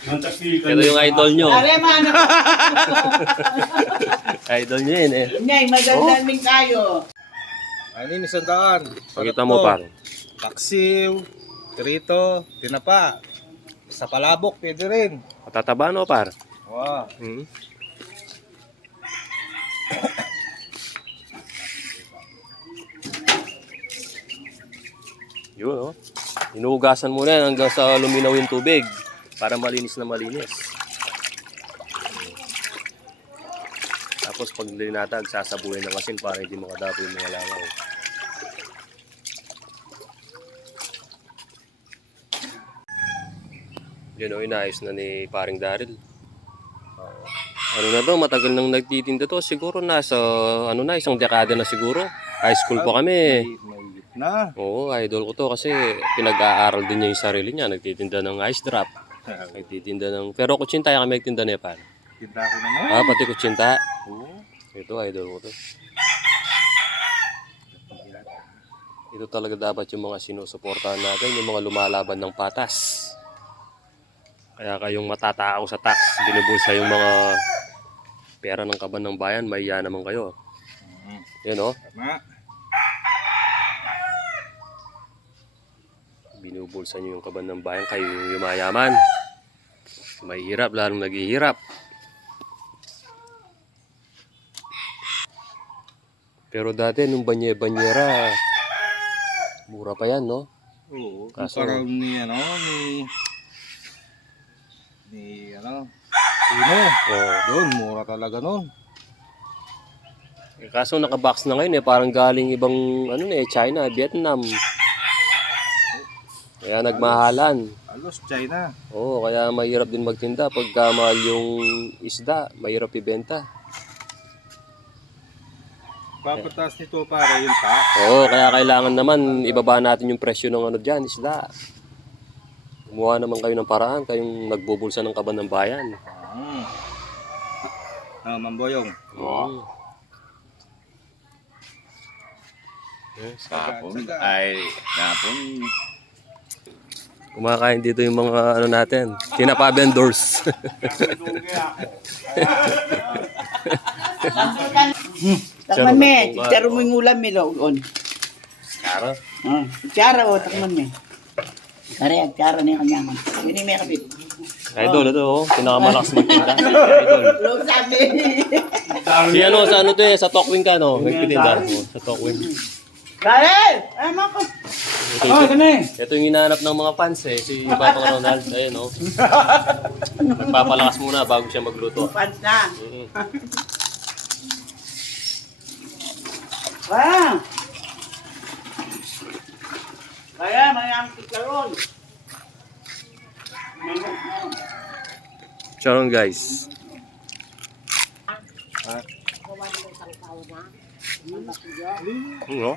Ito yung idol nyo. Are, mano. Idol nyo yun eh. Nyay, magandang kayo. Ano yung 100? Pakita mo pare. Paksiw, trito, tinapa. Sa palabok, pwede rin. Matataba no par? Wow. Hmm. Yun oh. Inuugasan mo na yan hanggang sa luminaw yung tubig para malinis na malinis. Tapos pag linatag, sasabuhin ng asin para hindi makadapo yung mga langaw. Yun o, inayos na ni paring Daryl. Ano na to, matagal nang nagtitinda to. Siguro nasa, ano na, isang dekada na siguro. High school pa kami. May na. Oo, idol ko to kasi pinag-aaral din niya yung sarili niya. Nagtitinda ng ice drop. Nagtitinda ng... Pero kutsinta kami nagtinda niya pa. Tinda ko naman. Pati kutsinta. Oo. Ito, idol ko to. Ito talaga dapat yung mga sinusuportahan natin, yung mga lumalaban ng patas. Kaya kayong matatao sa tax, binubulsa yung mga pera ng kaban ng bayan, mahiya naman kayo. Yan o. Tama. Binubulsa nyo yung kaban ng bayan, kayo yung yumayaman. Mahihirap, lalong naghihirap. Pero dati, nung banyera, mura pa yan, no? Oo. Kaso- Kaso ni Pino. Oo. Doon, mura talaga nun. Kaso nakabox na ngayon parang galing ibang ano na China, Vietnam. Kaya nagmahalan. Alos, China. Oo, kaya mahirap din magtinda pagka mahal yung isda, mahirap ibenta. Papatas nito para yung tax. Oo, kaya kailangan naman ibaba natin yung presyo ng ano diyan, isda. Gumawa naman kayo ng paraan, kayong nagbubulsa ng kaban ng bayan. Mamboyong. Oo. Kapon. Kumakain dito yung mga ano natin, tinapa vendors. Takman me, chicharo mo yung ulam me, loon. Karo. Chicharo, takman me. Are, chicharo na yung kanyaman. Hindi may kapit. Idol, ito oh, pinakamalakas magtinda. Idol. Loon sabi. Si ano, sa ano to eh, sa Tokwing ka no? Nagtitinda. Sa Tokwing. Karen! Ay, mako. Ito yung hinahanap ng mga fans eh, si Papa Ronald. Ayun oh. Nagpapalakas muna bago siya magluto. Pants na. Mm. Kaya, mayamang chicharon. Charon guys. No?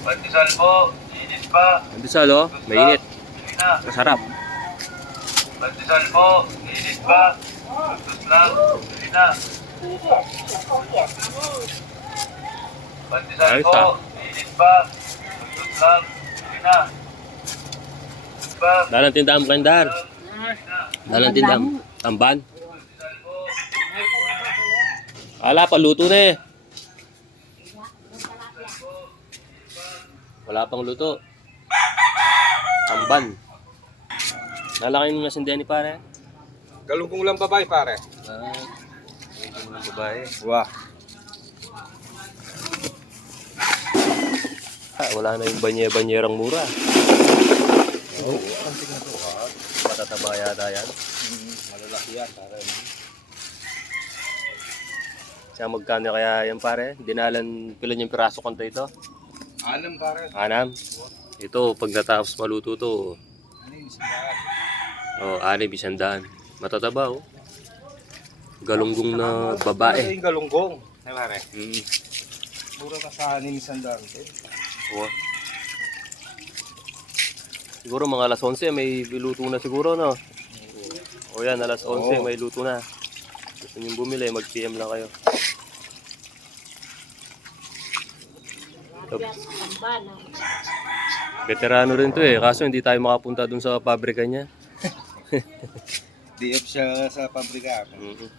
Pandesal po, init pa. Pandesal oh, mainit. Na. Masarap. Pandesal po, init pa. Gusto lang, hindi na. Pandesal Ayos, po, init pa. Gusto lang, hindi na. Dalang tindam kandar. Dalang tindam. Tamban. Ala, paluto na eh. Wala pang luto. Tamban. Nalaki yung nasindihan ni pare. Galunggong lang babae, pare. Yung mga babae. Wah. Wala na yung banyerang mura. Matataba yata yan. Malalaki yan, pare. Siya magkano kaya yan pare? Dinalan pilan yung piraso kanto ito? 6, pare. 6. Ito, pag natapos maluto to. Ano yung sindahan? Oh, 6,100. Matataba oh. Galunggong na Ano babae. yung galunggong? Ay, pare. Mura ka sa 6,100. Oh. Siguro mga alas 11 may luto na siguro no. O yan, alas 11 may luto na. Gusto nyo bumili, mag-PM lang kayo. Veterano rin to eh. Kaso hindi tayo makapunta dun sa pabrika niya. Di off siya sa pabrika. Mm-mm.